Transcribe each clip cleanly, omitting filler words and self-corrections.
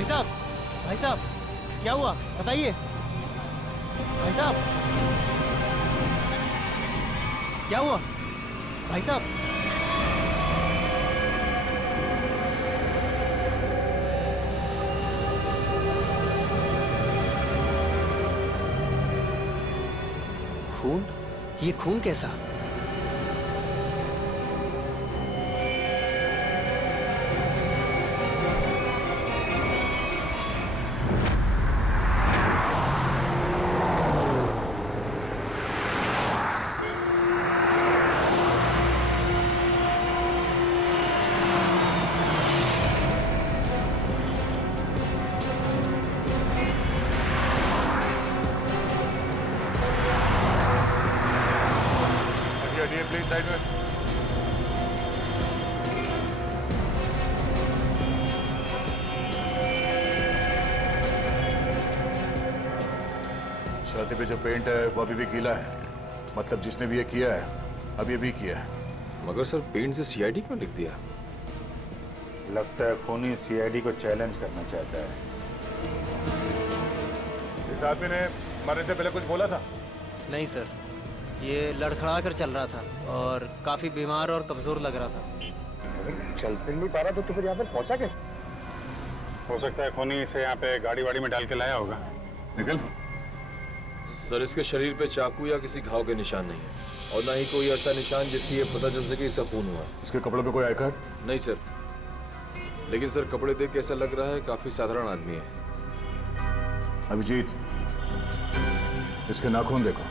भाई साहब, भाई साहब, क्या हुआ बताइए। भाई साहब, क्या हुआ भाई साहब। खून? ये खून कैसा? प्लीज साइड में। छाती पे जो पेंट है वो अभी भी गीला है, मतलब जिसने भी ये किया है अभी भी किया है। मगर सर पेंट से सीआईडी क्यों लिख दिया? लगता है खूनी सीआईडी को चैलेंज करना चाहता है। इस आदमी ने मरने से पहले कुछ बोला था? नहीं सर, ये लड़खड़ा कर चल रहा था और काफी बीमार और कमजोर लग रहा था। चल फिर नहीं पा रहा तो फिर यहाँ पे पहुंचा कैसे? हो सकता है खूनी इसे यहाँ पे गाड़ी वाड़ी में डाल के लाया होगा। निकल। सर इसके शरीर पे चाकू या किसी घाव के निशान नहीं है और ना ही कोई ऐसा निशान जिससे ये पता चल सके इसका खून हुआ। इसके कपड़ों पे कोई आई कार्ड? नहीं सर, लेकिन सर कपड़े देख के ऐसा लग रहा है काफी साधारण आदमी है। अभिजीत, इसके नाखून देखो।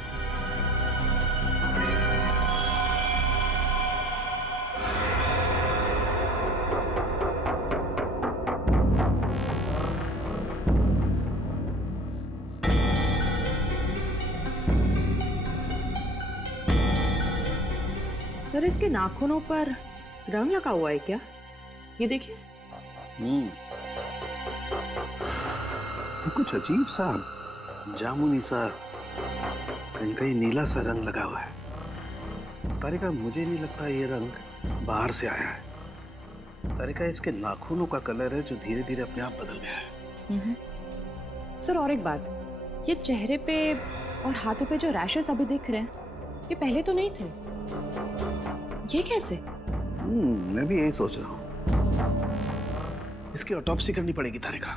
सर इसके नाखूनों पर रंग लगा हुआ है क्या? ये देखिए। कुछ अजीब सा जामुनी सा, कहीं कहीं नीला सा रंग लगा हुआ है। तारिका, मुझे नहीं लगता ये रंग बाहर से आया है। तारिका, इसके नाखूनों का कलर है जो धीरे धीरे अपने आप बदल गया है। सर और एक बात, ये चेहरे पे और हाथों पे जो रैशेस अभी दिख रहे हैं, ये पहले तो नहीं थे। ये कैसे? मैं भी यही सोच रहा हूँ। इसकी ऑटोप्सी करनी पड़ेगी Tarika.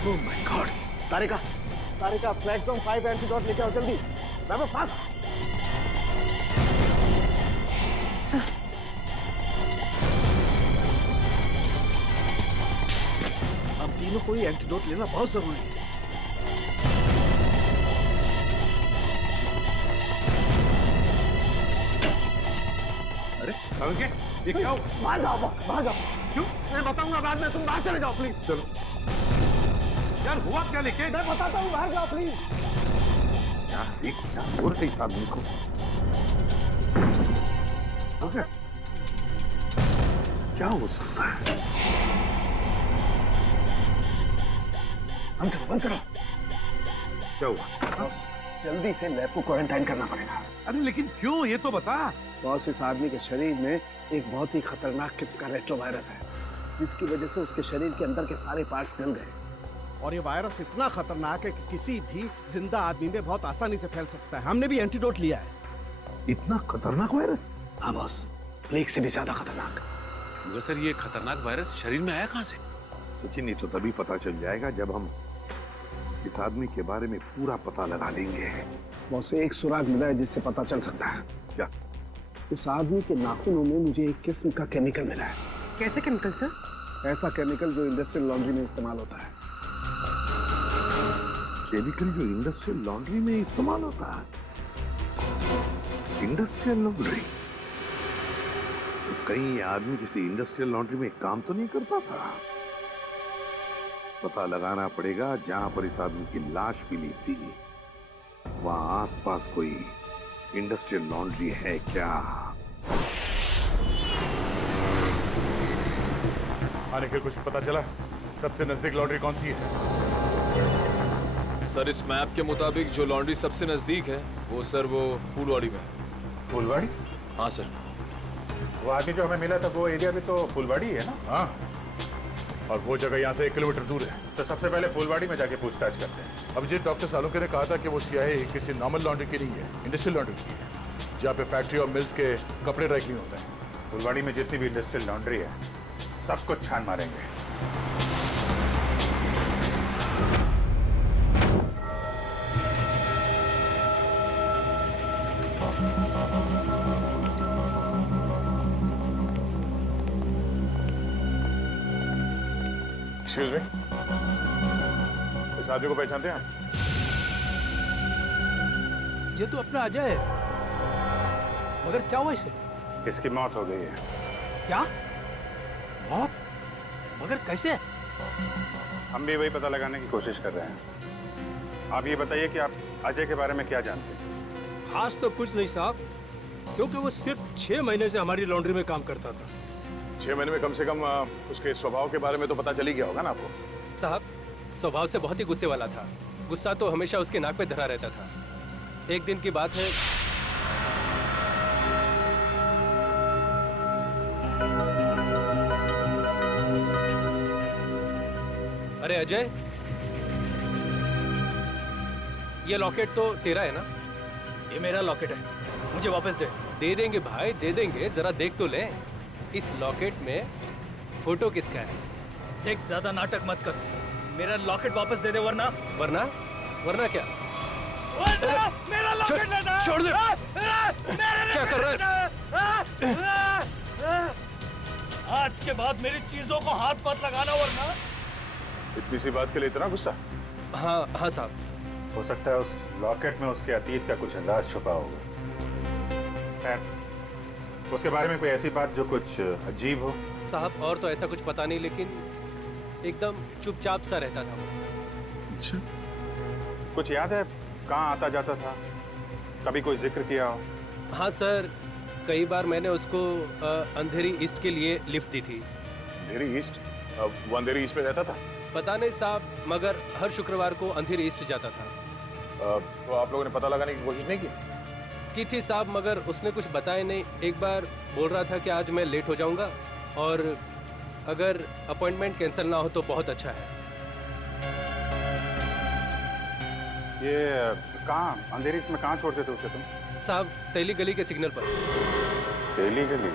Oh my God. Tarika, Tarika, platform 5 antidote लेके आओ जल्दी। बाबा फास्ट। सर हम तीनों को ही एंटीडोट लेना बहुत जरूरी है। अरे ये क्या? बाहर जाओ। क्यों? मैं बताऊंगा बाद में, तुम बाहर चले जाओ प्लीज। चलो यार, हुआ क्या? लेके मैं बताता हूँ, बाहर जाओ प्लीज। क्या हो रही इस आदमी को? ओके, क्या हो सकता है? बंद करो। क्या हुआ? जल्दी से लैब को क्वारंटाइन करना पड़ेगा। अरे लेकिन क्यों, ये तो बता। बॉस, इस आदमी के शरीर में एक बहुत ही खतरनाक किस्म का रेट्रोवायरस है, जिसकी वजह से उसके शरीर के अंदर के सारे पार्ट्स गल गए। और ये वायरस इतना खतरनाक है कि किसी भी जिंदा आदमी में बहुत आसानी से फैल सकता है। हमने भी एंटीडोट लिया है। इतना खतरनाक वायरस? हाँ बॉस, प्लेग से भी ज्यादा खतरनाक। मगर सर ये खतरनाक वायरस शरीर में आया कहाँ से? सचिन, ये तो तभी पता चल जाएगा जब हम इस आदमी के बारे में पूरा पता लगा लेंगे। बॉस, एक सुराग मिला है जिससे पता चल सकता है। क्या? उस आदमी के नाखूनों में मुझे एक किस्म का केमिकल मिला है। कैसे केमिकल सर? ऐसा केमिकल जो इंडस्ट्रियल लॉन्ड्री में इस्तेमाल होता है। केमिकल जो इंडस्ट्रियल लॉन्ड्री में इस्तेमाल होता है? Industrial laundry? तो कहीं ये आदमी किसी इंडस्ट्रियल लॉन्ड्री में काम तो नहीं करता था? पता लगाना पड़ेगा जहां पर इस आदमी की लाश मिली थी, वहां आसपास कोई इंडस्ट्रियल लॉन्ड्री है क्या? हाँ निखिल, कुछ पता चला? सबसे नजदीक लॉन्ड्री कौन सी है? सर इस मैप के मुताबिक जो लॉन्ड्री सबसे नजदीक है वो फूलवाड़ी में है। फुलवाड़ी? हाँ सर। वो आदमी जो हमें मिला था वो एरिया भी तो फुलवाड़ी है ना? हाँ। और वो जगह यहाँ से 1 किलोमीटर दूर है, तो सबसे पहले फुलवाड़ी में जाके पूछताछ करते हैं। अब जी डॉक्टर सालुंके ने कहा था कि वो सियाही किसी नॉर्मल लॉन्ड्री की नहीं है, इंडस्ट्रियल लॉन्ड्री की है, जहाँ पे फैक्ट्री और मिल्स के कपड़े ड्राई क्लीन होता है। फुलवाड़ी में जितनी भी इंडस्ट्रियल लॉन्ड्री है सब कुछ छान मारेंगे। एक्सक्यूज मी, इस आदमी को पहचानते हैं आप? ये तो अपना अजय है, मगर क्या हुआ इसे? इसकी मौत हो गई है। क्या मौत? मगर कैसे? हम भी वही पता लगाने की कोशिश कर रहे हैं। आप ये बताइए कि आप अजय के बारे में क्या जानते हैं? खास तो कुछ नहीं साहब, क्योंकि वो सिर्फ 6 महीने से हमारी लॉन्ड्री में काम करता था। 6 महीने में कम से कम उसके स्वभाव के बारे में तो पता चल ही गया होगा ना आपको? साहब स्वभाव से बहुत ही गुस्से वाला था। गुस्सा तो हमेशा उसके नाक पे धरा रहता था। एक दिन की बात है, अरे अजय, ये लॉकेट तो तेरा है ना? ये मेरा लॉकेट है, मुझे वापस दे। दे देंगे भाई, दे देंगे, जरा देख तो ले। इस लॉकेट में फोटो किसका है? देख, ज्यादा नाटक मत कर, मेरा लॉकेट वापस दे दे, वरना वरना क्या? मेरा लॉकेट लेना! छोड़ दे! क्या कर रहा है? आज के बाद मेरी चीजों को हाथ मत लगाना, वरना। इतनी सी बात के लिए इतना गुस्सा? हाँ साहब। हो सकता है उस लॉकेट में उसके अतीत का कुछ राज छुपा होगा। खैर, उसके बारे में कोई ऐसी बात जो कुछ अजीब हो? साहब और तो ऐसा कुछ पता नहीं, लेकिन एकदम चुपचाप सा रहता था वो। अच्छा, कुछ याद है कहाँ आता जाता था? कभी कोई जिक्र किया हो? हाँ सर, कई बार मैंने उसको अंधेरी ईस्ट के लिए लिफ्ट दी थी। अंधेरी ईस्ट? वो अंधेरी ईस्ट में रहता था? पता नहीं साहब, मगर हर शुक्रवार को अंधेरी ईस्ट जाता था। तो आप लोगों ने पता लगाने की कोशिश नहीं की थी साहब, मगर उसने कुछ बताया नहीं। एक बार बोल रहा था कि आज मैं लेट हो जाऊंगा और अगर अपॉइंटमेंट कैंसिल ना हो तो बहुत अच्छा है। ये कहाँ अंधेरी ईस्ट में कहाँ छोड़ते थे उसे तुम? साहब तेली गली के सिग्नल पर। तेली गली?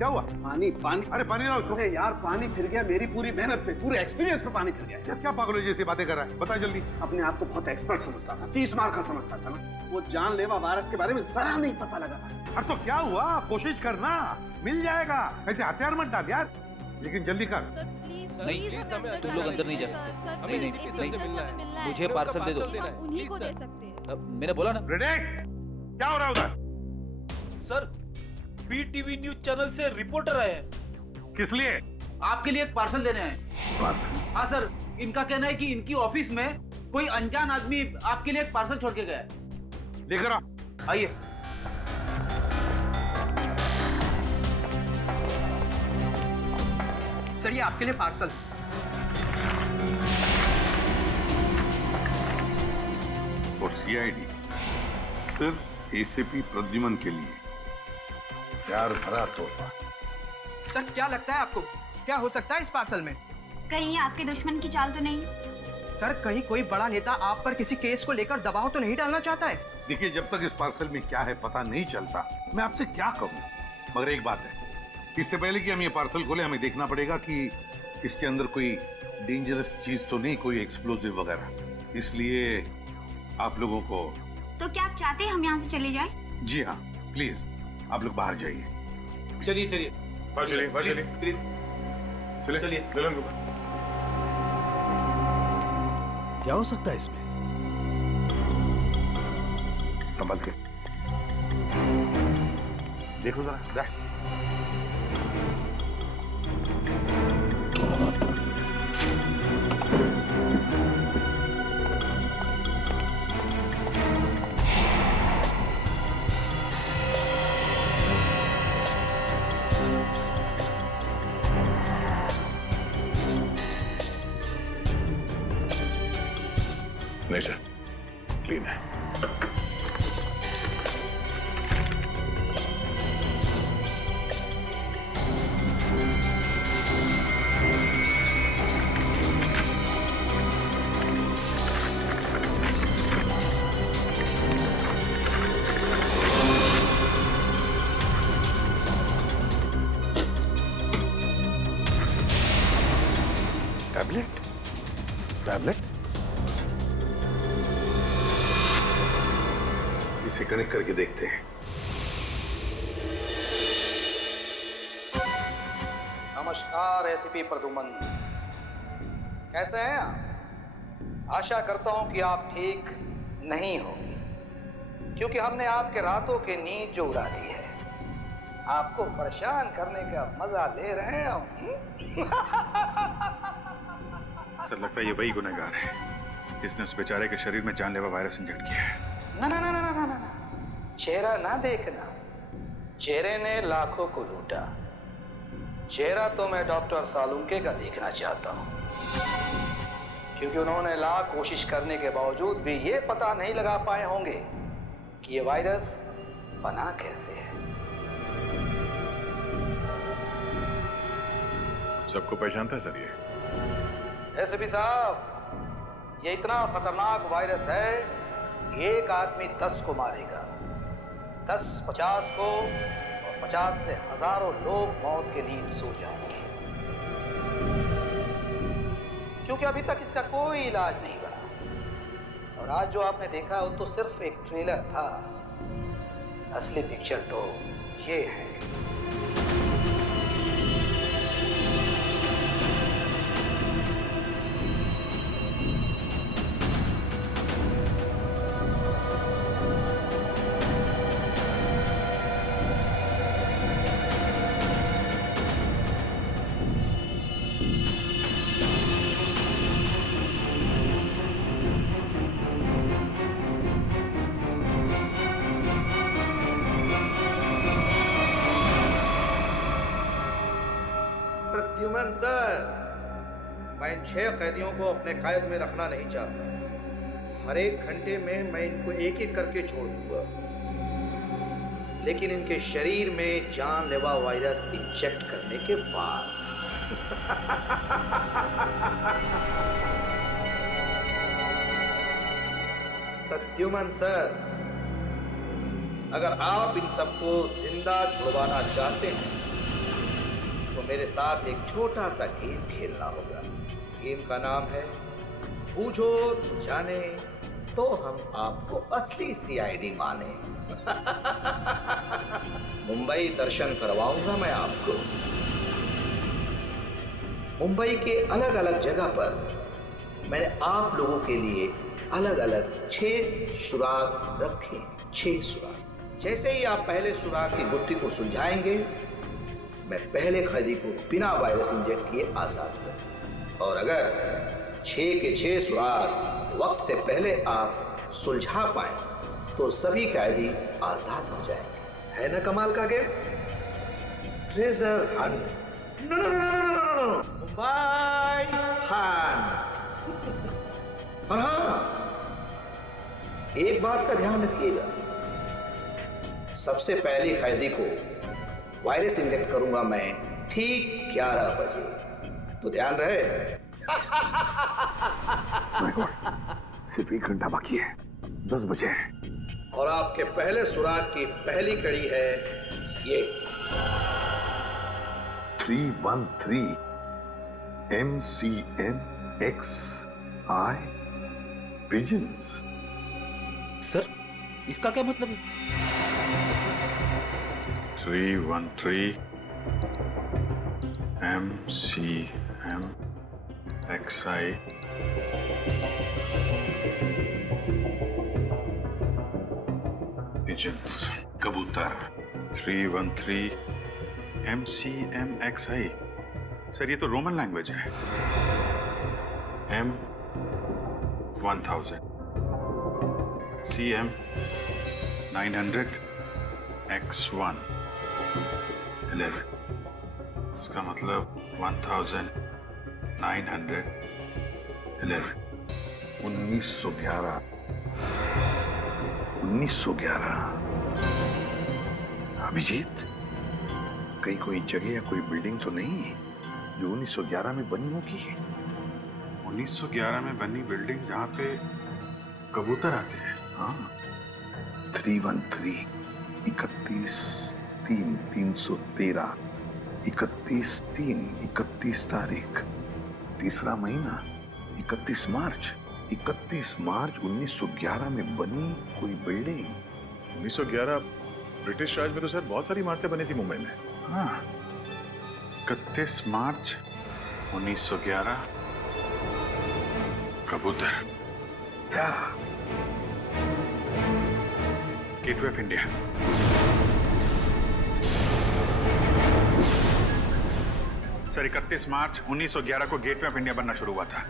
क्या हुआ? पानी पानी। अरे पानी लाओ उसको। अरे यार, पानी फिर गया मेरी पूरी मेहनत पे, पूरे एक्सपीरियंस पे पानी फिर गया। क्या पागलों जैसी बातें कर रहा है? बता जल्दी। अपने आप को बहुत एक्सपर्ट समझता था, 30 मार का समझता था ना। वो जानलेवा वायरस के बारे में जरा नहीं पता लगा। अरे तो क्या हुआ? कोशिश करना, मिल जाएगा। ऐसे हथियार मत डाल यार, लेकिन जल्दी कर। तुम लोग अंदर नहीं जा सकते। नहीं, मुझे पार्सल दे दो। उन्हीं को दे सकते हैं। मैंने बोला ना। क्या हो रहा है उधर? सर, बीटीवी न्यूज चैनल से रिपोर्टर आए हैं। किस लिए? आपके लिए एक पार्सल देने हैं। हाँ सर, इनका कहना है कि इनकी ऑफिस में कोई अनजान आदमी आपके लिए एक पार्सल छोड़ के गया है। लेकर आ। आइए। सर, ये आपके लिए पार्सल। और सीआईडी सिर्फ एसीपी प्रद्युमन के लिए प्यार भरा तोहफा। सर, क्या लगता है आपको, क्या हो सकता है इस पार्सल में? कहीं आपके दुश्मन की चाल तो नहीं? सर, कहीं कोई बड़ा नेता आप पर किसी केस को लेकर दबाव तो नहीं डालना चाहता है? देखिए, जब तक इस पार्सल में क्या है पता नहीं चलता, मैं आपसे क्या कहूँ। मगर एक बात है, इससे पहले कि हम ये पार्सल खोले, हमें देखना पड़ेगा कि इसके अंदर कोई डेंजरस चीज तो नहीं, कोई एक्सप्लोजिव वगैरह। इसलिए आप लोगों को। तो क्या आप चाहते हैं हम यहाँ से चले जाएं? जी हाँ, प्लीज आप लोग बाहर जाइए। चलिए चलिए चलिए प्लीज चलिए। क्या हो सकता है इसमें? संभल के देखो जरा। सर क्लीन है। टैबलेट टैबलेट इसे कनेक्ट करके देखते हैं। नमस्कार एसीपी प्रदुमन, कैसे हैं आप? आशा करता हूं कि आप ठीक नहीं होंगे, क्योंकि हमने आपके रातों की नींद जो उड़ा दी है। आपको परेशान करने का मजा ले रहे हैं हम। सर लगता है ये वही गुनहगार है जिसने उस बेचारे के शरीर में जानलेवा वायरस इंजेक्ट किया है। ना ना ना ना ना ना ना, चेहरा ना देखना, चेहरे ने लाखों को लूटा। चेहरा तो मैं डॉक्टर सालुंके का देखना चाहता हूँ, क्योंकि उन्होंने लाख कोशिश करने के बावजूद भी ये पता नहीं लगा पाए होंगे कि ये वायरस बना कैसे है। सबको पहचानता है सर ये? एसपी साहब, ये इतना खतरनाक वायरस है कि एक आदमी 10 को मारेगा, 10 50 को, और 50 से हजारों लोग मौत के नींद सो जाएंगे, क्योंकि अभी तक इसका कोई इलाज नहीं बना। और आज जो आपने देखा वो तो सिर्फ एक ट्रेलर था, असली पिक्चर तो ये है। प्रद्युमन सर, मैं इन 6 कैदियों को अपने कैद में रखना नहीं चाहता। हर एक घंटे में मैं इनको एक एक करके छोड़ दूंगा, लेकिन इनके शरीर में जानलेवा वायरस इंजेक्ट करने के बाद। प्रद्युमन सर, अगर आप इन सबको जिंदा छुड़वाना चाहते हैं तो मेरे साथ एक छोटा सा गेम खेलना होगा। गेम का नाम है बूझो तो जाने, तो हम आपको असली सीआईडी माने। मुंबई दर्शन करवाऊंगा मैं आपको। मुंबई के अलग अलग जगह पर मैंने आप लोगों के लिए अलग अलग 6 सुराग रखे। 6 सुराग। जैसे ही आप पहले सुराग की गुत्थी को सुलझाएंगे, मैं पहले कैदी को बिना वायरस इंजेक्ट किए आजाद कर, और अगर 6 के 6 सुराग वक्त से पहले आप सुलझा पाए तो सभी कैदी आजाद हो जाएंगे। है ना कमाल का game? Treasure hunt. No no no no no no no, Mumbai hunt. और हाँ, एक बात का ध्यान रखिएगा, सबसे पहले कैदी को वायरस इंजेक्ट करूंगा मैं ठीक 11 बजे, तो ध्यान रहे। सिर्फ 1 घंटा बाकी है, 10 बजे है। और आपके पहले सुराग की पहली कड़ी है ये 313 MCMXI पिजन्स। सर, इसका क्या मतलब है? 313 MCMXI pigeons, कबूतर। 313 MCMXI। सर ये तो रोमन लैंग्वेज है। M1000 CM 900 X1 11। इसका मतलब 1911। 1911 1911 अभिजीत, कहीं कोई जगह या कोई बिल्डिंग तो नहीं है जो 1911 में बनी होगी? 1911 में बनी बिल्डिंग जहाँ पे कबूतर आते हैं। हाँ, 313 31/3/313 31/3 31 तारीख, तीसरा महीना 31 मार्च 1911 में बनी कोई बिल्डिंग। 1911 ब्रिटिश राज में तो सर बहुत सारी इमारतें बनी थी मुंबई में। हाँ, 31 मार्च 1911 कबूतर। क्या? Gateway of India. सर 31 मार्च 1911 को गेटवे ऑफ इंडिया बनना शुरू हुआ था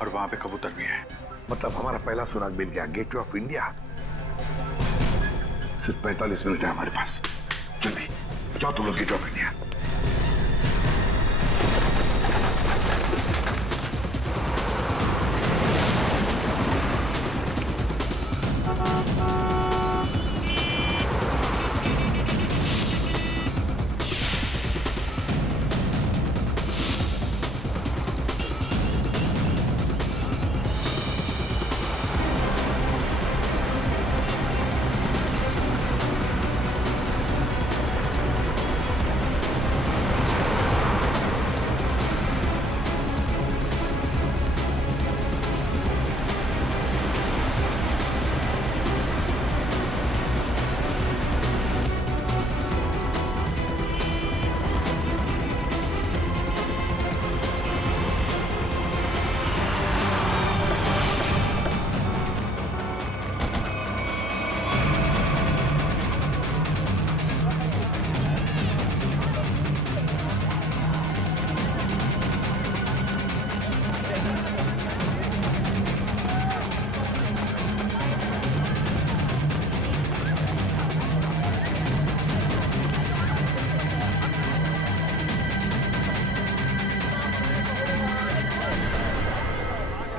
और वहां पे कबूतर भी है। मतलब हमारा पहला सुराग मिल गया, गेटवे ऑफ इंडिया। सिर्फ 45 मिनट है हमारे पास, जल्दी जाओ तुम लोग gateway of India.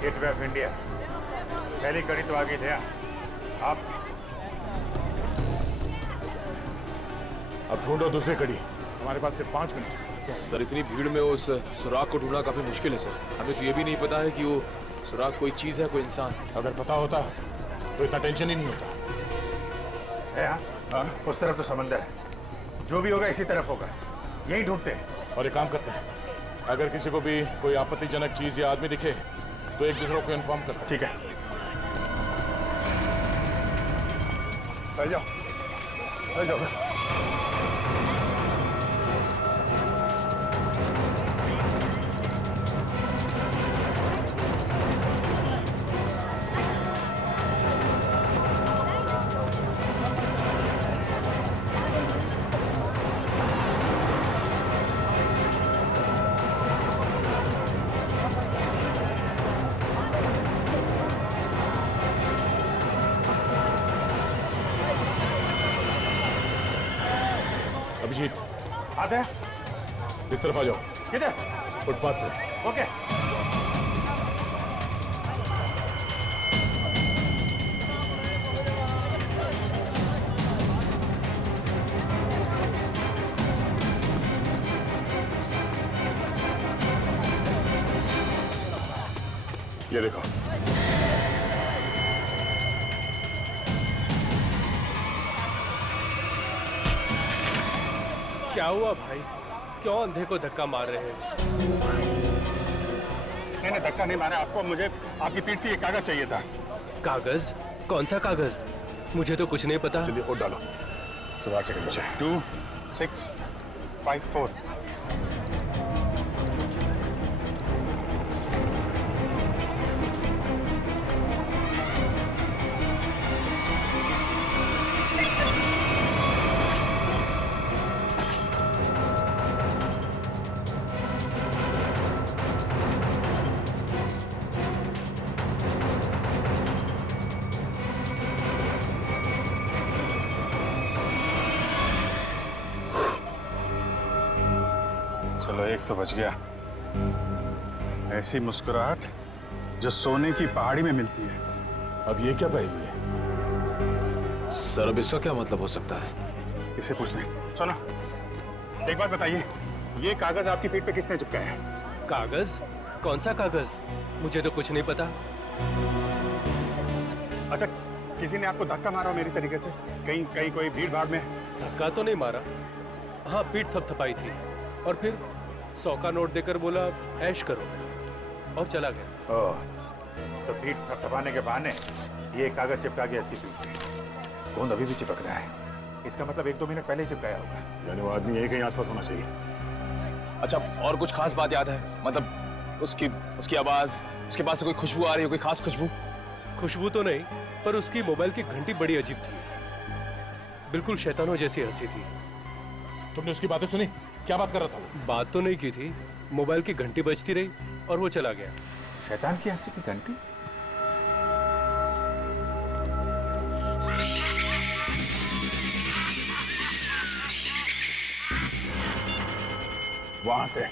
Gateway of India, पहली कड़ी तो आ गई थे आप। अब ढूंढो दूसरी कड़ी, हमारे पास सिर्फ 5 मिनट। सर इतनी भीड़ में उस सुराग को ढूंढना काफी मुश्किल है सर। हमें तो ये भी नहीं पता है कि वो सुराग कोई चीज है, कोई इंसान। अगर पता होता तो इतना टेंशन ही नहीं होता है। हाँ, उस तरफ तो समंदर है, जो भी होगा इसी तरफ होगा, यही ढूंढते हैं। और एक काम करते हैं, अगर किसी को भी कोई आपत्तिजनक चीज या आदमी दिखे तो एक दूसरे को इन्फॉर्म करते हैं। ठीक है, चल जाओ चल जाओ। अभिजीत, आते हैं, इस तरफ आ जाओ। किधर? फुटपाथ पे। ओके। ये देखो, क्या हुआ भाई? क्यों अंधे को धक्का मार रहे हैं? मैंने धक्का नहीं मारा आपको, मुझे आपकी पीठ से ये कागज चाहिए था। कागज? कौन सा कागज? मुझे तो कुछ नहीं पता। चलिए वोट डालो। सवाल से नीचे 2 6 5 4। चलो एक तो बच गया। ऐसी मुस्कुराहट जो सोने की पहाड़ी में मिलती है। अब ये क्या पहेली है? सर अब इसका क्या मतलब हो सकता है? इसे पूछते हैं। सुनो, एक बात बताइए, ये कागज आपकी पीठ पे किसने चिपकाया है? कागज? कौन सा कागज? मुझे तो कुछ नहीं पता। अच्छा, किसी ने आपको धक्का मारा मेरी तरीके से? कहीं कहीं कोई भीड़ भाड़ में? धक्का तो नहीं मारा, हाँ पीठ थपथपाई थी और फिर 100 का नोट देकर बोला ऐश करो और चला गया। ओह, तो पीठ थपथपाने के बहाने ये कागज चिपका गया इसकी पीठ पे। गोंद अभी भी चिपक रहा है, इसका मतलब 1-2 मिनट पहले ही चिपकाया होगा। यानी वो आदमी यही कहीं आसपास होना चाहिए। अच्छा, और कुछ खास बात याद है? मतलब उसकी आवाज, उसके पास से कोई खुशबू आ रही है, कोई खास खुशबू? खुशबू तो नहीं, पर उसकी मोबाइल की घंटी बड़ी अजीब थी, बिल्कुल शैतानों जैसी हंसी थी। तुमने उसकी बातें सुनी? क्या बात कर रहा था वो? बात तो नहीं की थी, मोबाइल की घंटी बजती रही और वो चला गया। शैतान की हंसी की घंटी? वहां से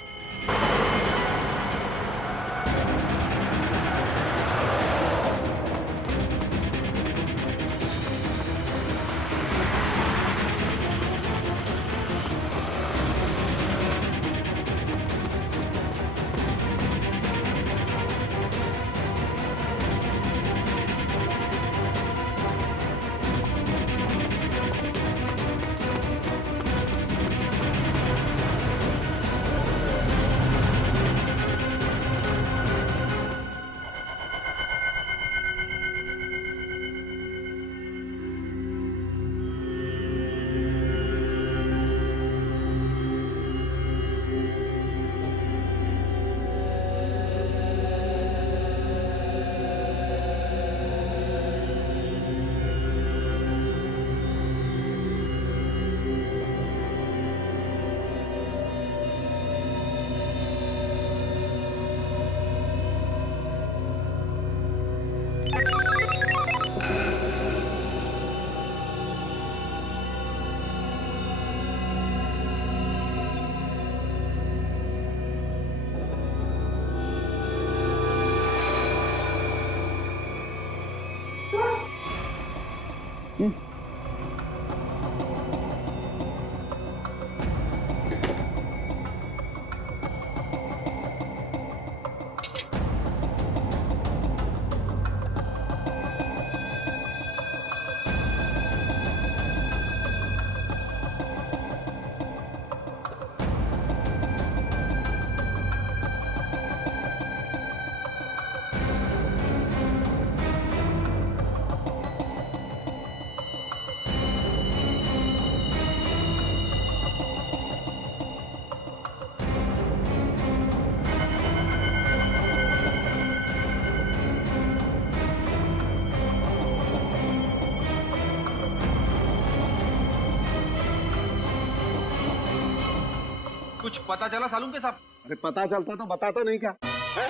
कुछ पता चला सालून के साहब? अरे पता चलता तो बताता नहीं क्या है?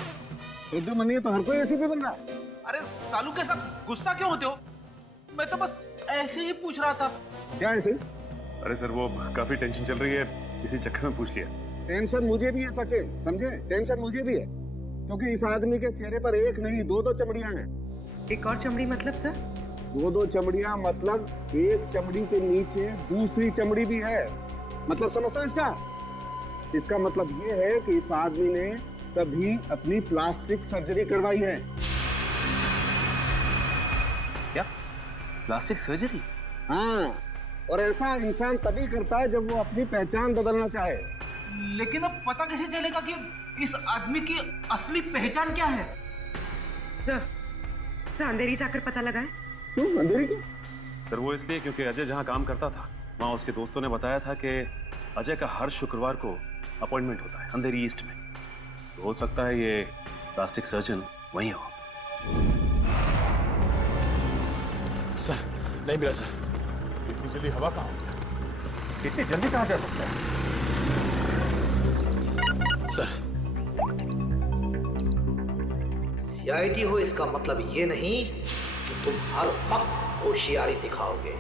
उद्योगमनी है तो हर कोई ऐसी भी बन रहा है। अरे सालू के साथ गुस्सा क्यों होते हो? मैं तो बस ऐसे ही पूछ रहा था। क्या ऐसे? अरे सर, वो काफी टेंशन चल रही है, इसी चक्कर में पूछ लिया। टेंशन मुझे भी है सचिन, समझे? टेंशन मुझे भी है, क्योंकि इस आदमी के चेहरे पर एक नहीं 2-2 चमड़ियां हैं। एक और चमड़ी मतलब सर? 2-2 चमड़ियां मतलब एक चमड़ी के नीचे दूसरी चमड़ी भी है। मतलब समझता है इसका? इसका मतलब ये है कि इस आदमी ने कभी अपनी प्लास्टिक सर्जरी करवाई है। क्या? Plastic surgery? हाँ, और ऐसा इंसान तभी करता है जब वो अपनी पहचान बदलना चाहे। लेकिन अब पता कैसे चलेगा कि इस आदमी की असली पहचान क्या है? सर अंधेरी जाकर पता लगाए। क्यों अंधेरी क्यों? सर वो इसलिए क्योंकि अजय जहाँ काम करता था वहाँ उसके दोस्तों ने बताया था कि अजय का हर शुक्रवार को अपॉइंटमेंट होता है अंधेरी ईस्ट में। तो हो सकता है ये प्लास्टिक सर्जन वहीं हो। सर नहीं मिला सर। इतनी जल्दी हवा कहाँ होगी? इतनी जल्दी कहाँ जा सकता है? सर सीआईडी हो इसका मतलब ये नहीं कि तुम हर वक्त होशियारी दिखाओगे।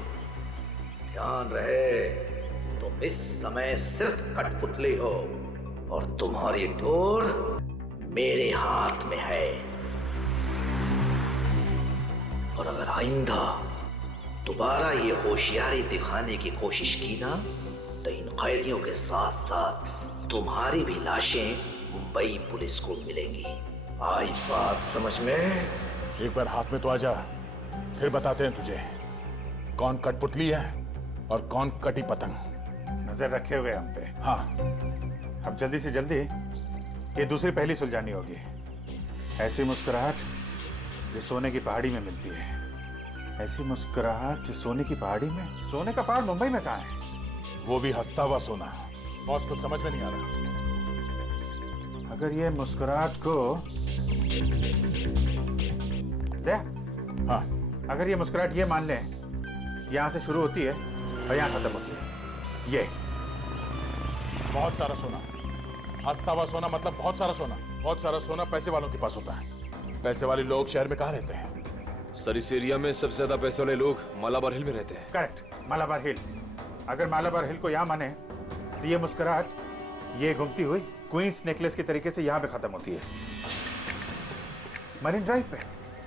ध्यान रहे, तुम इस समय सिर्फ कठपुतली हो और तुम्हारी डोर मेरे हाथ में है। आइंदा दोबारा ये होशियारी दिखाने की कोशिश की ना तो इन कैदियों के साथ साथ तुम्हारी भी लाशें मुंबई पुलिस को मिलेंगी। आई बात समझ में? एक बार हाथ में तो आ जा, फिर बताते हैं तुझे कौन कठपुतली है और कौन कटी पतंग। नजर रखे हुए हम पे। हाँ, अब जल्दी से जल्दी ये दूसरी पहली सुलझानी होगी। ऐसी मुस्कुराहट जो सोने की पहाड़ी में मिलती है। ऐसी मुस्कुराहट जो सोने की पहाड़ी में। सोने का पहाड़ मुंबई में कहाँ है? वो भी हंसता हुआ सोना। बॉस को समझ में नहीं आ रहा। अगर ये मुस्कुराहट को दे, हाँ, अगर ये मुस्कुराहट ये मान ले यहाँ से शुरू होती है और यहाँ खत्म होती है। ये बहुत सारा सोना, हंसता हुआ सोना मतलब बहुत सारा सोना। बहुत सारा सोना पैसे वालों के पास होता है। पैसे वाले लोग शहर में कहाँ रहते हैं? सर इस एरिया में सबसे ज्यादा पैसे वाले लोग मालाबार हिल में रहते हैं। करेक्ट, मालाबार हिल। अगर मालाबार हिल को यहाँ माने तो ये मुस्कुराहट ये घूमती हुई क्वींस नेकलेस के तरीके से यहाँ पे खत्म होती है, मरीन ड्राइव पे।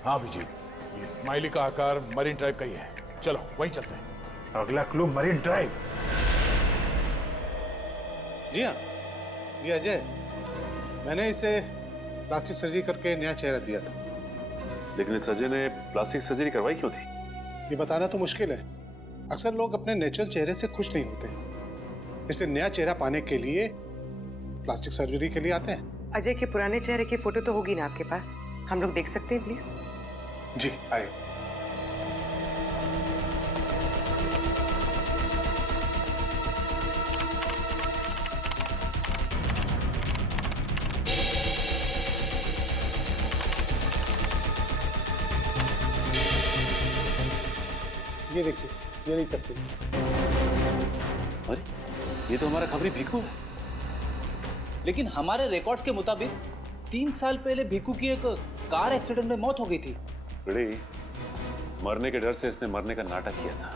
हाँ अभिजीत, ये स्माइली का आकार मरीन ड्राइव का ही है। चलो वहीं चलते हैं। अगला क्लू मरीन ड्राइव। जी हाँ, ये अजय, मैंने इसे प्लास्टिक सर्जरी करके नया चेहरा दिया था। लेकिन इस अजय ने प्लास्टिक सर्जरी करवाई क्यों थी? ये बताना तो मुश्किल है। अक्सर लोग अपने नेचुरल चेहरे से खुश नहीं होते, इसलिए नया चेहरा पाने के लिए प्लास्टिक सर्जरी के लिए आते हैं। अजय के पुराने चेहरे की फोटो तो होगी ना आपके पास? हम लोग देख सकते हैं प्लीज? जी आइए। ये देखिए, ये रही तस्वीर। अरे ये तो हमारा खबरी भीखू है। लेकिन हमारे रिकॉर्ड्स के मुताबिक 3 साल पहले भीखू की एक कार एक्सीडेंट में मौत हो गई थी। बड़े मरने के डर से इसने मरने का नाटक किया था।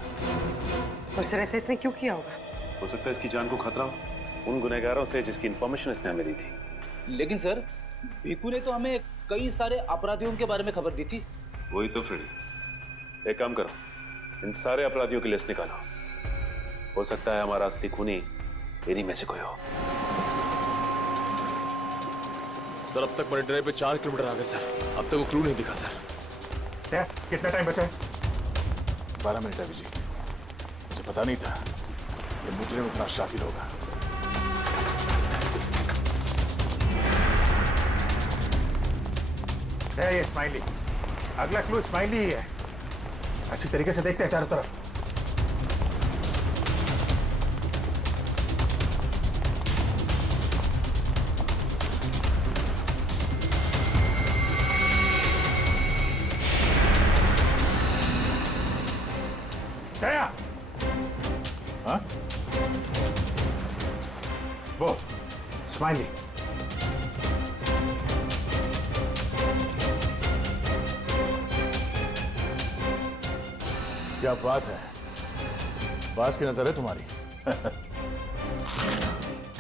और सर ऐसे इसने क्यों किया होगा? हो सकता है इसकी जान को खतरा हो उन गुनहगारों से जिसकी इंफॉर्मेशन इसने हमें दी थी। लेकिन सर भीखू ने तो हमें कई सारे अपराधियों के बारे में खबर दी थी। वही तो फ्रेडी, एक काम करो, इन सारे अपराधियों की लिस्ट निकालो। हो सकता है हमारा असली खूनी इन्हीं में से कोई हो। सर अब तक मरीन ड्राइव पे 4 किलोमीटर आ गए सर, अब तक वो क्लू नहीं दिखा सर। कितना टाइम बचा है? 12 मिनट है विजय। मुझे पता नहीं था कि मुजरिम इतना शातिर होगा। है ये स्माइली। अगला क्लू स्माइली ही है। अच्छी तरीके से देखते हैं चारों तरफ। दया, हाँ? वो स्माइली। क्या बात है, बास की नजर है तुम्हारी।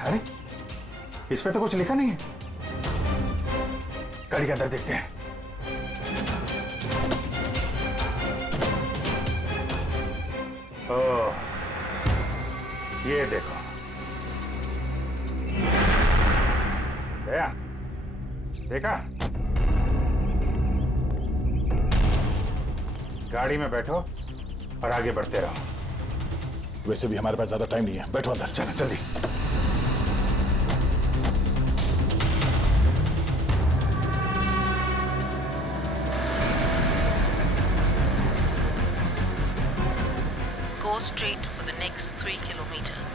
अरे इस पे तो कुछ लिखा नहीं है। गाड़ी के अंदर देखते हैं। ओह, ये देखो। दया, देखा? गाड़ी में बैठो और आगे बढ़ते रहो। वैसे भी हमारे पास ज्यादा टाइम नहीं है, बैठो अंदर। चलो जल्दी। Go straight for the next 3 kilometers.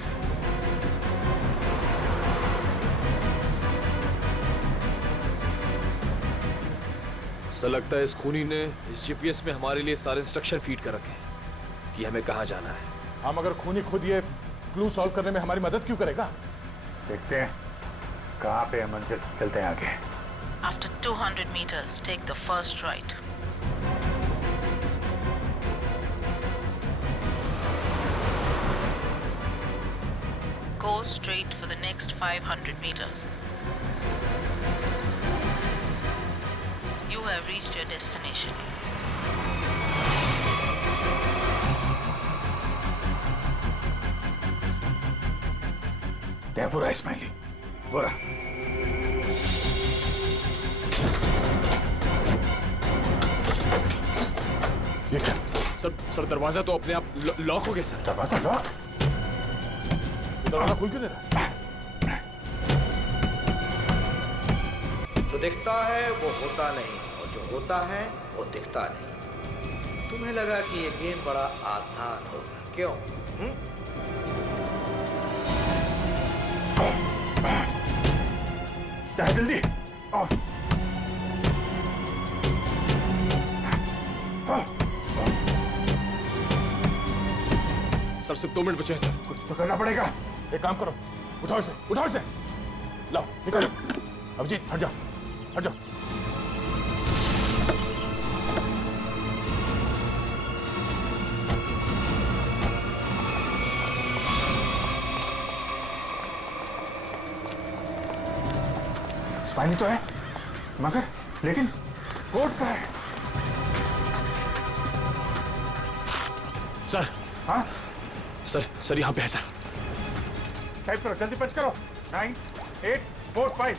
Sir लगता है इस खूनी ने इस जीपीएस में हमारे लिए सारे इंस्ट्रक्शन फीड कर रखे हैं कि हमें कहाँ जाना है। हम अगर खूनी खुद ये क्लू सॉल्व करने में हमारी मदद क्यों करेगा? देखते हैं कहाँ पे है मंजिल। चलते हैं आगे। After 200 meters, take the first right. Go straight for the next 500 meters. You have reached your destination. क्या बुरा इस्माइली, बुरा। ये क्या? सर दरवाजा तो अपने आप लॉक हो गया सर। दरवाजा लॉक? दरवाजा खुल क्यों नहीं रहा? जो दिखता है वो होता नहीं, और जो होता है वो दिखता नहीं। तुम्हें लगा कि ये गेम बड़ा आसान होगा, क्यों? जल्दी। सर सिर्फ 2 मिनट बचे हैं सर। कुछ तो करना पड़ेगा। एक काम करो, उठाओ इसे, उठाओ इसे। लाओ, निकालो। अभिजीत, हट जाओ, हट जाओ। स्माइली तो है, मगर लेकिन कोट का है। सर। हाँ सर यहाँ पे है सर। टाइप करो, जल्दी पंच करो। 9, 8, 4, 5।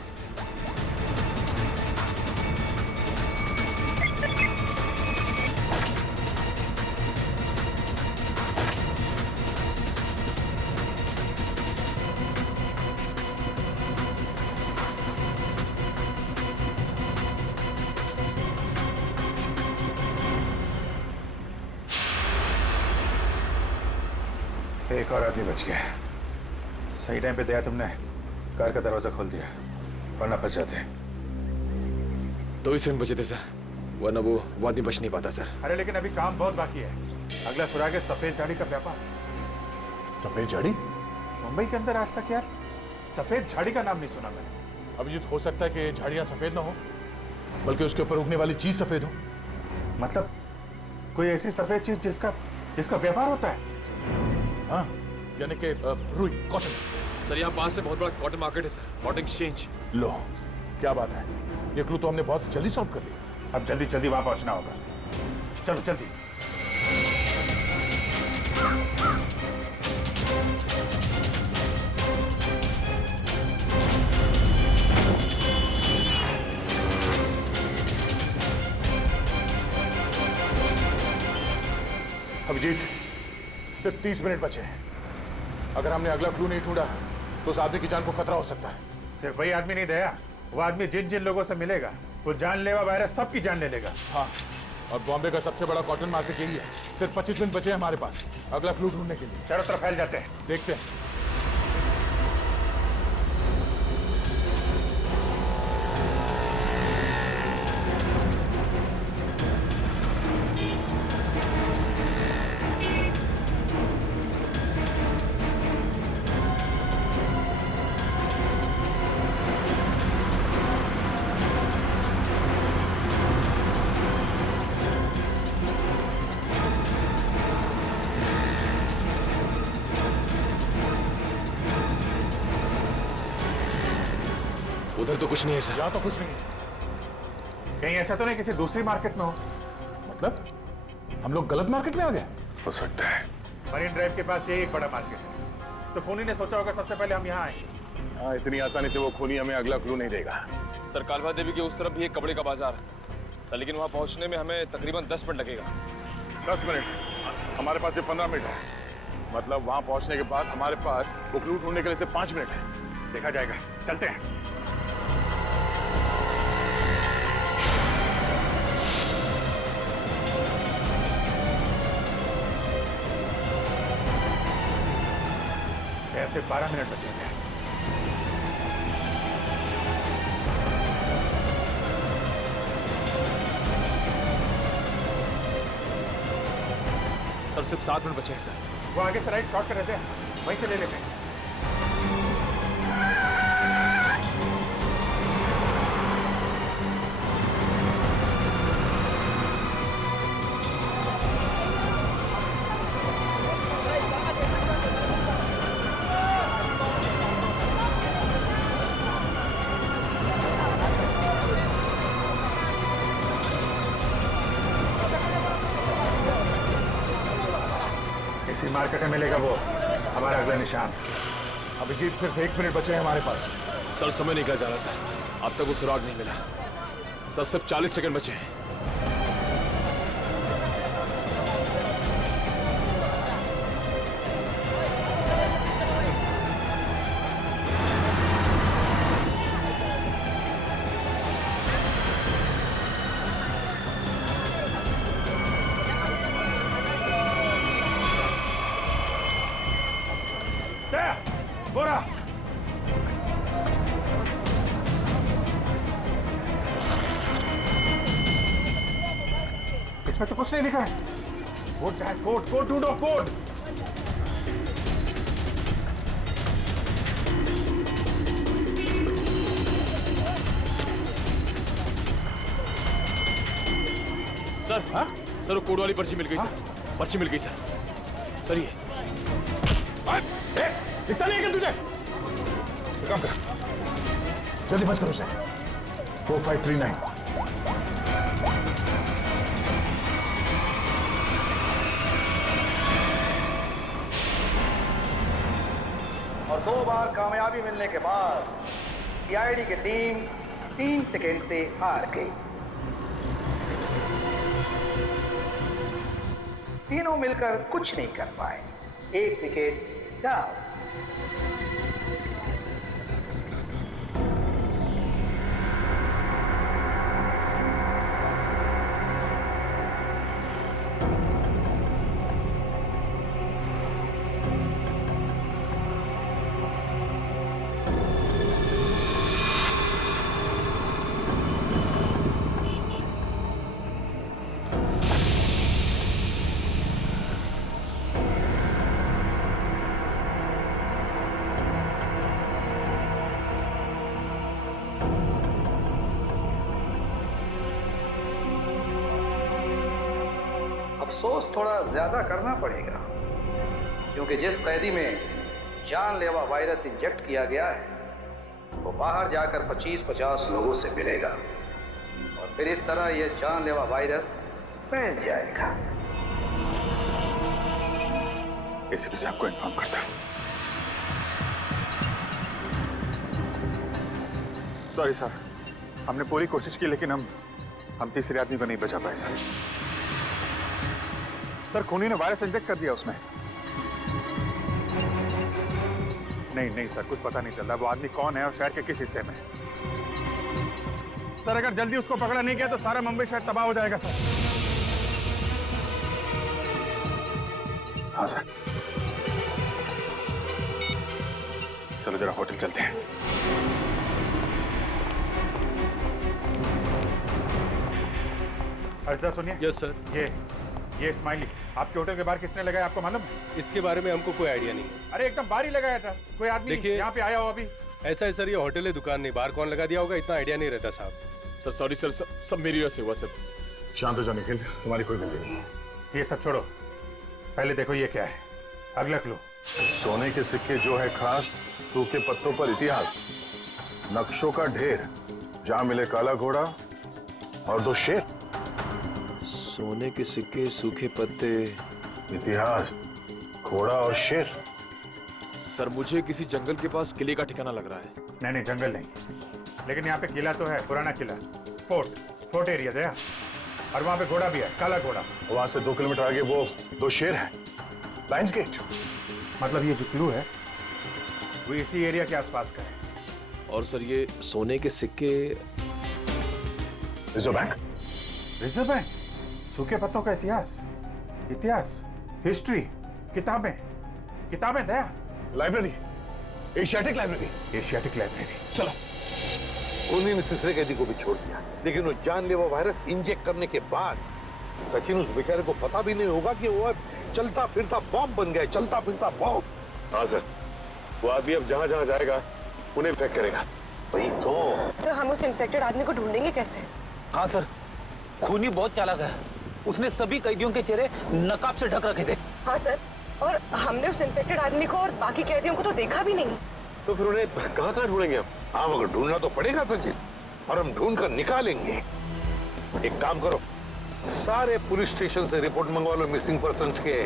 एक और आदमी बच गया। सही टाइम पे दया तुमने कार का दरवाजा खोल दिया, वरना फंस जाते। 2 ही सेकंड बचे थे सर, वरना वो आदमी बच नहीं पाता सर। अरे लेकिन अभी काम बहुत बाकी है। अगला सुराग है सफेद झाड़ी का व्यापार। सफेद झाड़ी? मुंबई के अंदर आज तक यार सफेद झाड़ी का नाम नहीं सुना मैंने। अभिजीत, हो सकता है कि झाड़ियां सफेद ना हो, बल्कि उसके ऊपर उगने वाली चीज सफेद हो। मतलब कोई ऐसी सफेद चीज जिसका व्यापार होता है। हाँ, यानी कि रुई, कॉटन। सर यहाँ पास में बहुत बड़ा कॉटन मार्केट है सर, कॉटन एक्सचेंज। लो, क्या बात है। ये क्लू तो हमने बहुत जल्दी सॉल्व कर लिया। अब जल्दी जल्दी वहां पहुंचना होगा। चलो जल्दी। अभिजीत, सिर्फ 30 मिनट बचे हैं। अगर हमने अगला क्लू नहीं ढूंढा तो उस आदमी की जान को खतरा हो सकता है। सिर्फ वही आदमी नहीं दया, वो आदमी जिन जिन लोगों से मिलेगा वो जानलेवा वायरस सबकी जान ले लेगा। हाँ, और बॉम्बे का सबसे बड़ा कॉटन मार्केट यही है। सिर्फ 25 मिनट बचे हैं हमारे पास अगला क्लू ढूंढने के लिए। चारों तरफ फैल जाते हैं, देखते हैं। उधर तो कुछ नहीं है सर। यहाँ तो कुछ नहीं है। कहीं ऐसा तो नहीं किसी दूसरी मार्केट में हो? मतलब हम लोग गलत मार्केट में आ गए? हो सकता है। मरीन ड्राइव के पास यही एक बड़ा मार्केट है, तो खूनी ने सोचा होगा सबसे पहले हम यहाँ आएंगे। हाँ, इतनी आसानी से वो खूनी हमें अगला क्लू नहीं देगा। सर, कालवा देवी के उस तरफ भी एक कपड़े का बाजार है सर, लेकिन वहाँ पहुँचने में हमें तकरीबन 10 मिनट लगेगा। 10 मिनट? हमारे पास सिर्फ 15 मिनट है। मतलब वहाँ पहुँचने के बाद हमारे पास वो क्लू ढूंढने के लिए सिर्फ 5 मिनट है। देखा जाएगा, चलते हैं। ऐसे 12 मिनट बचे थे। सर सिर्फ 7 मिनट बचे हैं सर। वो आगे से राइट शॉर्ट कर रहते हैं, वहीं से ले लेते हैं। इसी मार्केट में मिलेगा वो हमारा अगला निशान। अभिजीत सिर्फ 1 मिनट बचे हैं हमारे पास। सर समय निकल जा रहा सर, अब तक वो सुराग नहीं मिला। सर सिर्फ 40 सेकंड बचे हैं। गोरा, इसमें तो कुछ नहीं लिखा है। कोड कोड कोड ढूंढो, कोड। सर हाँ सर वो कोड वाली पर्ची मिल गई सर, पर्ची मिल गई सर। सर ये इतना नहीं है तुझे, काम कर, जल्दी बच करो उसे। 4539। और 2 बार कामयाबी मिलने के बाद सीआईडी की टीम 3 सेकेंड से हार गई। तीनों मिलकर कुछ नहीं कर पाए, 1 विकेट डाउन। अफसोस थोड़ा ज्यादा करना पड़ेगा, क्योंकि जिस कैदी में जानलेवा वायरस इंजेक्ट किया गया है वो बाहर जाकर 25-50 लोगों से मिलेगा और फिर इस तरह यह जानलेवा वायरस फैल जाएगा। एसीपी साहब को इन्फॉर्म करता हूं। सॉरी सर, हमने पूरी कोशिश की लेकिन हम तीसरे आदमी को नहीं बचा पाए सर। सर खूनी ने वायरस इंजेक्ट कर दिया उसमें। नहीं सर, कुछ पता नहीं चल रहा वो आदमी कौन है और शहर के किस हिस्से में। सर अगर जल्दी उसको पकड़ा नहीं गया तो सारा मुंबई शहर तबाह हो जाएगा सर। हाँ सर, चलो जरा होटल चलते हैं। अर्जा सुनिए। Yes sir. ये स्माइली आपके होटल के बाहर किसने लगाया, आपको मालूम? इसके बारे में हमको कोई आइडिया नहीं। अरे एकदम बाहर ही लगाया था, कोई आदमी यहाँ पे आया हो अभी? ऐसा है सर, ये होटल है, दुकान नहीं, बाहर कौन लगा दिया होगा इतना आइडिया नहीं रहता साहब। सर सॉरी सर, सब मेरी वजह से हुआ सर। शांत हो जाओ निखिल, तुम्हारी कोई गलती नहीं है। ये सब छोड़ो, पहले देखो ये क्या है। अगला क्लू। सोने के सिक्के जो है खास, सूखे पत्तों पर इतिहास, नक्शों का ढेर, जहां मिले काला घोड़ा और 2 शेर। सोने के सिक्के, सूखे पत्ते, इतिहास, घोड़ा और शेर। सर मुझे किसी जंगल के पास किले का ठिकाना लग रहा है। नहीं जंगल नहीं, लेकिन यहाँ पे किला तो है, पुराना किला, फोर्ट एरिया दया, और वहाँ पे घोड़ा भी है, काला घोड़ा। वहां से 2 किलोमीटर आगे वो 2 शेर हैं, लाइन्स गेट। मतलब ये जो क्लू है वो इसी एरिया के आसपास का है। और सर ये सोने के सिक्के, रिजर्व बैंक। रिजर्व बैंक, सूखे पत्तों का इतिहास, हिस्ट्री, किताबें दया। Library, Asiatic library. चलो। खूनी ने तीसरे कैदी को भी छोड़ दिया, लेकिन वो जानलेवा वायरस इंजेक्ट करने के बाद सचिन उस बेचारे को पता भी नहीं होगा कि वो चलता फिरता बॉम्ब बन गया, चलता फिरता बॉम्ब। हाँ सर, वो आदमी अब जहाँ जहाँ जाएगा उन्हें इन्फेक्ट करेगा। वही तो सर, हम उस इन्फेक्टेड आदमी को ढूंढेंगे कैसे? हाँ सर, खूनी बहुत चालाक है, उसने सभी कैदियों के चेहरे नकाब से ढक रखे थे। हाँ सर, और हमने उस इन्फेक्टेड आदमी को और बाकी कैदियों को तो देखा भी नहीं। तो फिर उन्हें कहाँ ढूंढेंगे हम? हाँ मगर ढूंढना तो पड़ेगा सचिन, और हम ढूंढ कर निकालेंगे। एक काम करो, सारे पुलिस स्टेशन से रिपोर्ट मंगवा लो मिसिंग पर्सन्स के,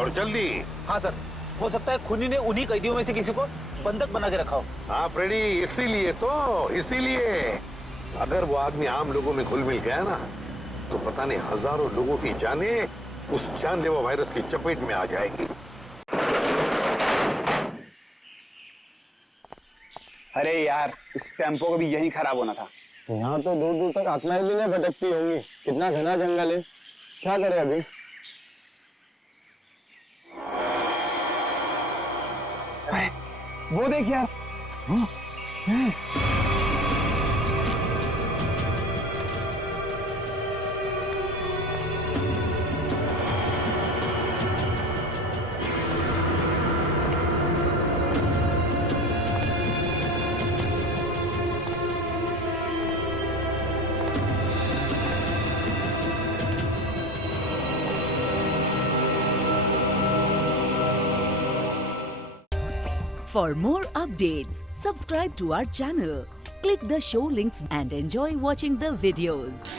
और जल्दी। हाँ सर, हो सकता है खूनी ने उन्हीं कैदियों में से किसी को बंधक बना के रखा हो। हाँ फ्रेडी, इसीलिए अगर वो आदमी आम लोगों में घुल मिल गया ना तो पता नहीं हजारों लोगों की जानें उस जानलेवा वायरस की चपेट में आ जाएगी। अरे यार, इस टेम्पो का भी यही खराब होना था। यहाँ तो दूर दूर तक आत्माएं भी नहीं भटकती होंगी। कितना घना जंगल है, क्या करे अभी? वो देख यार। For more updates, subscribe to our channel, click the show links and enjoy watching the videos.